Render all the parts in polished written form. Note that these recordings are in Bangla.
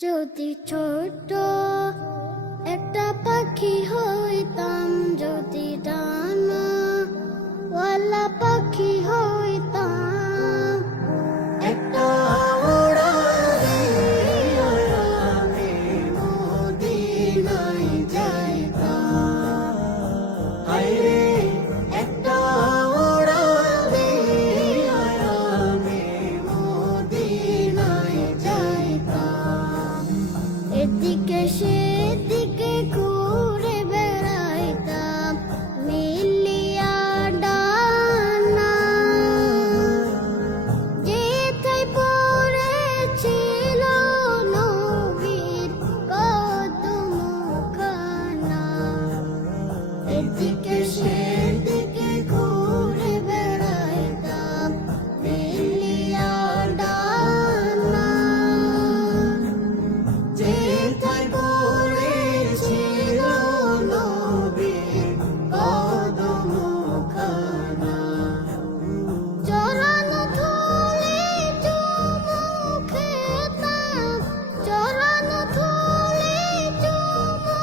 যদি ছোট একটা পাখি হইতাম, যদি ডানাওয়ালা পাখি হইতাম, একটা উড়ানে আমি মদিনায় যাইতাম। হায়রে একটা উড়ানে আমি মদিনায় যাইতাম। এদিকে সেদিকে ঘুরে বেড়াইতাম মিলিয়া ডানা, যেথায় পড়েছিল নবীর কদমখানা। এদিকে সেদিকে ঘুরে বেড়াইতাম মিলিয়া ডানা, যেথায় পড়েছিল নবীর কদমখানা। চরানো থলে চুমু খেতাম, চরানো থলে চুমু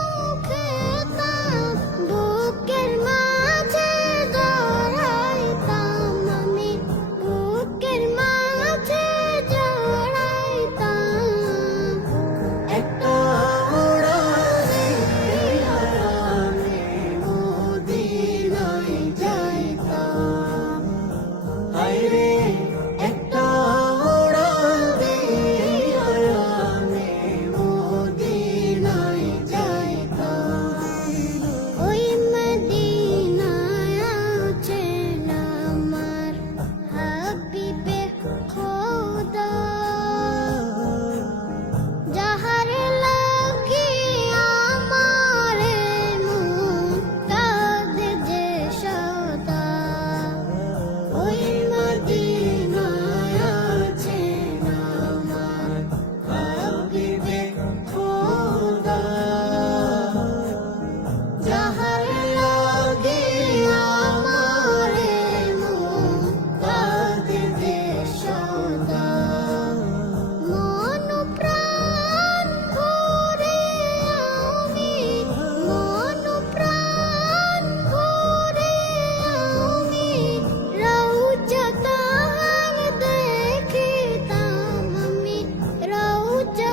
খেতাম, বুকের মাঝে জড়াইতাম আমি, বুকের মাঝে জড়াইতাম। একটা উড়ানে আমি মদিনায় যাইতাম। হায়রে একটা উড়ানে আমি মদিনায় যাইতাম। ওই মদিনায় আছেন আমার হাবিবে খোদা, যাহার লাগি আমার মন কাঁদে যে সদা। ওই মদিনায় আছেন আমার হাবিবে খোদা, যাহার লাগি আমার মন কাঁদে যে সদা। মন প্রাণ ভরে আমি, মন প্রাণ ভরে আমি রওজা তাহার দেখিতাম আমি, রওজা